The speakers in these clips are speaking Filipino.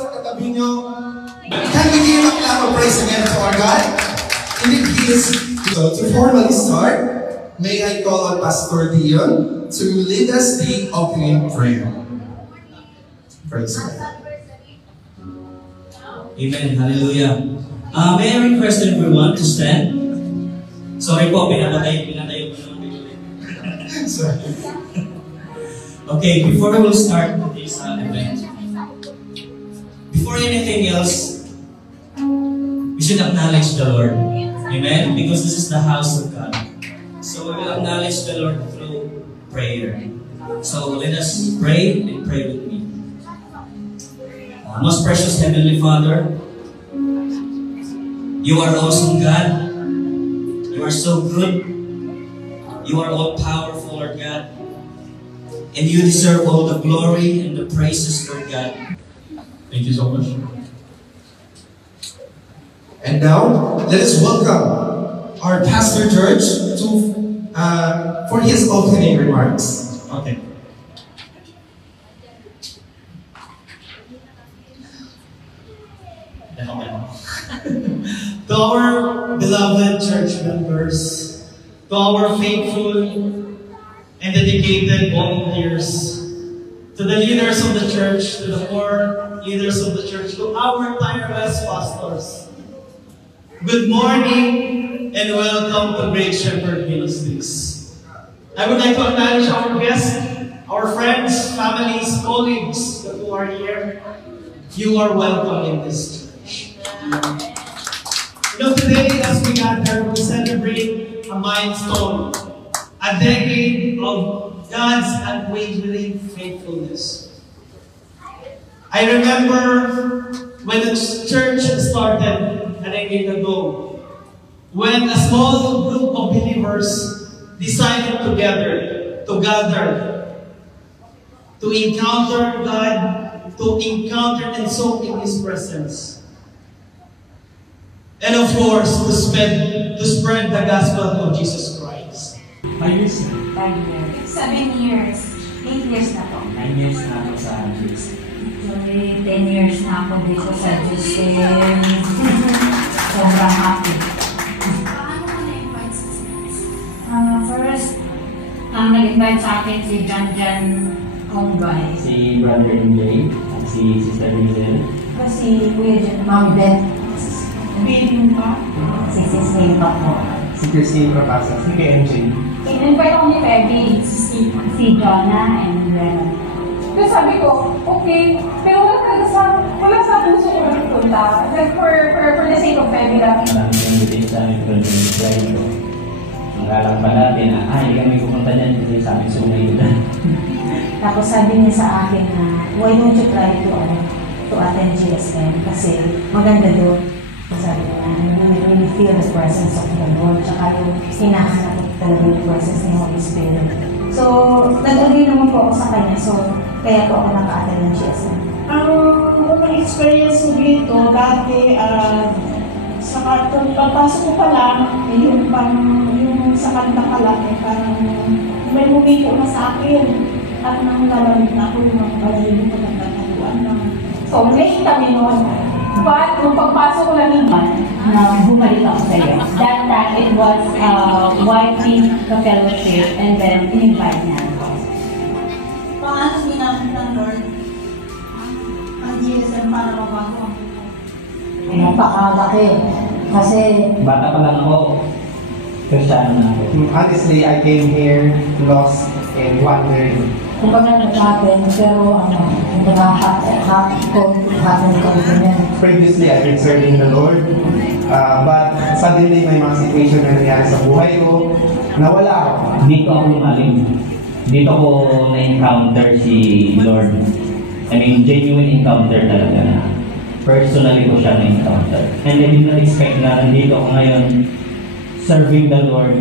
sa katabi nyo. Can we give a clap of praise again to our God? Indeed, He is. So, to formally start, may I call on Pastor Dion to lead us the opening prayer. Praise God. Amen. Hallelujah. May I request everyone to stand? Sorry po, pinatayo ko naman. Sorry. Okay, before we will start this event, before anything else, we should acknowledge the Lord. Amen? Because this is the house of God. So we will acknowledge the Lord through prayer. So let us pray and pray with me. Most precious Heavenly Father, you are awesome God. You are so good. You are all powerful, Lord God. And you deserve all the glory and the praises, Lord God. Thank you so much. And now, let us welcome our Pastor George for his opening remarks. Okay. To our beloved church members, to our faithful and dedicated volunteers, to the leaders of the church, to the core leaders of the church, to our tireless pastors, good morning and welcome to Great Shepherd Ministries. I would like to acknowledge our guests, our friends, families, colleagues who are here. You are welcome in this church. Today as we gather, we celebrate a milestone, a decade of God's unwavering faithfulness. I remember when the church started a decade ago, when a small group of believers decided together to gather, to encounter God, to encounter and soak in His presence. And of course, to spread the gospel of Jesus Christ. 5 years na. 5 years. 7 years. 8 years na po. 9 years na ako sa Diyos. Actually, 10 years na ako dito sa Diyos. Sobrang happy. Paano ka na-invite sa Diyos? First, ang nag-invite sa akin si Jan Ongbay. Si Brother MJ, si Sister Rizel. Kasi Kuya Jan, Mami Beth. Biling pa? Si Sis May pa po. Si Christine Papasa. Si KMJ. In-invite ako ni Peggy, si Jonah and Renan. So sabi ko, okay, pero wala sa puso ko na punta. Like for the sake of Peggy lang. Marami kong invitation sa aming project ko. Nagalang pa natin na, hindi kami pumunta dyan kasi sa aming sungay ko dyan. Tapos sabi niya sa akin na, why don't you try to attend GSM? Kasi maganda doon. Sabi niya, you really feel the presence of the Lord. Tsaka yung hinahanap ko talaga yung presence ni Holy Spirit. So, nag-agree naman po ako sa kanya. So, kaya po ako naka-attend ng GSM. Ang unang experience ko dito, dati, sa karton, pagpasok ko pa lang, yung sa kanta pa lang, parang may bumiko na sa akin. At nang lalamig na ako, yung mga palalim ko ng natatuan lang. So, may kami noon. But, nung pagpasok ko lang naman, na bumalik ako sa iyo. That time, it was YP the fellowship and then in-invite niya. paano ginamit ng Lord ang GSM para mabago ang Napakalaki. Kasi Bata pa lang ako. Kristyano na ako. Honestly, I came here lost and wondering. kumbaga nag-happen, pero nag-happen kami ganyan. Previously, I've been serving the Lord, but suddenly may mga situation na nangyari sa buhay ko, nawala ako. Dito ako lumalim. Dito ko na-encounter si Lord. I mean, genuine encounter talaga na. Personally ko siya na-encounter. And I did not expect na nandito ako ngayon serving the Lord,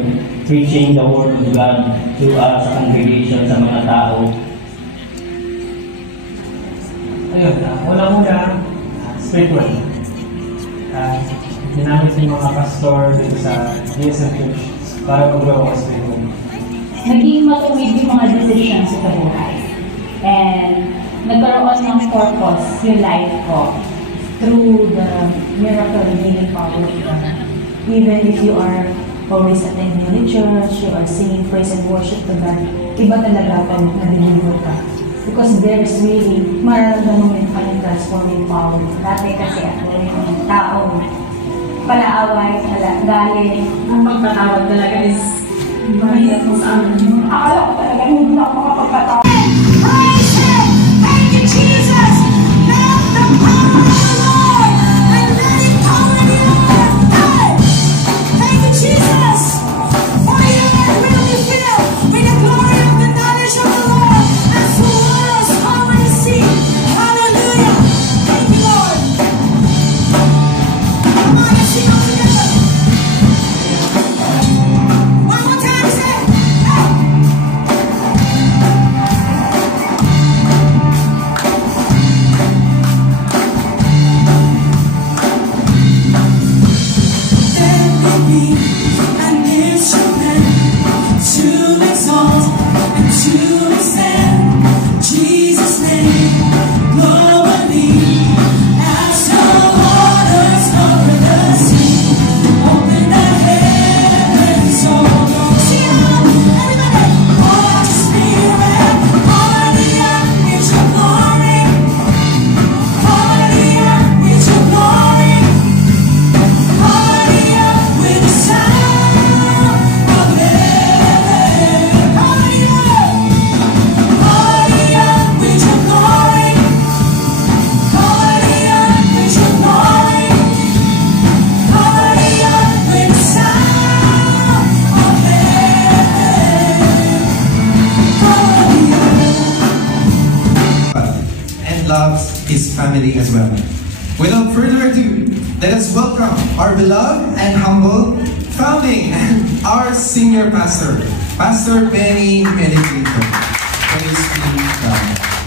preaching the Word of God to us, sa congregation, sa mga tao. Ayun, muna, spiritual. Ginamit yung mga pastor dito sa DSM Church para mag-grow ako spiritual. Naging matuwid yung mga decisions sa buhay. And nagkaroon ng purpose yung life ko through the miracle healing power of God. Even if you are always attending the church, you are singing praise and worship to God, iba talaga pag nag-deliver ka. Because there is really, mararamdaman mo yung kanyang transforming power. Dati kasi ako yung tao, palaaway, galit, ang pagpatawad talaga is mahirap mo sa amin. Akala ko talaga hindi na ako makapagpatawad. Praise Him! Thank you, Jesus! Love the power of the Lord and let it come in your life! Thank you, Jesus! For you are really filled with the glory of the knowledge of the Lord and full of power and see. Hallelujah! Thank you, Lord! Come on, let's sing all together! One more time, say, hey! Loves his family as well. Without further ado, let us welcome our beloved and humble founding and our senior pastor, Pastor Benny Medicito. Praise be God.